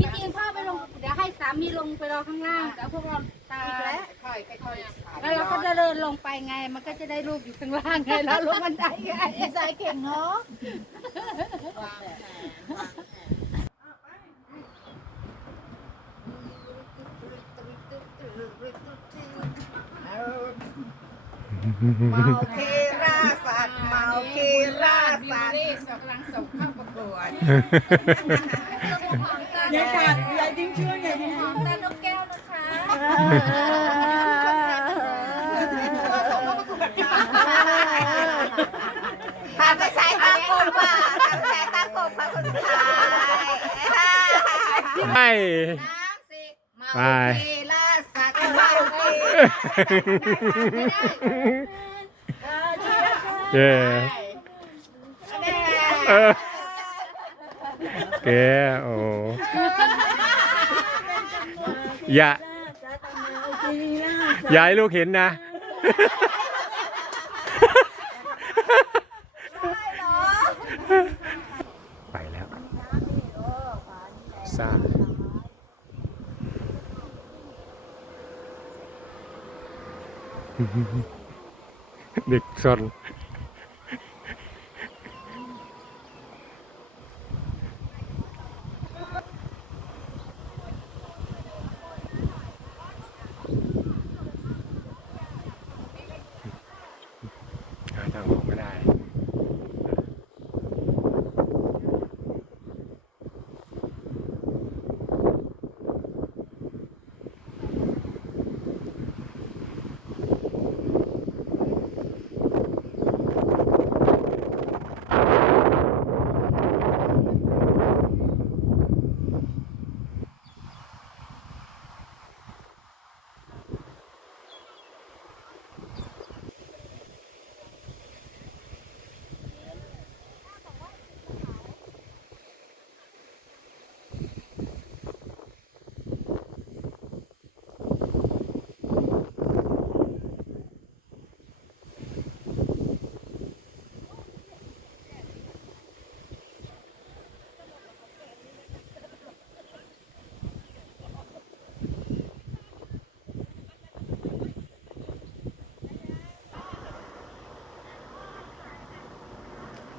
พี่จีนพ่อไปลงเดี๋ยวให้สามีลงไปรอข้างล่างแต่พวกเราตามค่อยค่อยแล้วเราก็จะเดินลงไปไง มันก็จะได้รูปอยู่ข้างล่างไงแล้วลงบันไดไงดีไซน์เก่งเนาะเมาคีราสัตว์เมาคีราสัตว์กำลังส่งเข้าประกวด ยายขาดยายดิ้งช่วยยายดิ้งของตานกแก้วนะคะทำไปใส่ตากบอะทำไปใส่ตากบค่ะคุณชายไปน้ำสิเมาคีราสัตว์เมาคีเย้ เออแกโอ้อย่าอย่าให้ลูกเห็นนะไปแล้วซ่าเด็กซน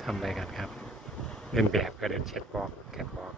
ทำอะไรกันครับ เดินแบบก็เดินเช็ดบล็อกแคทบล็อก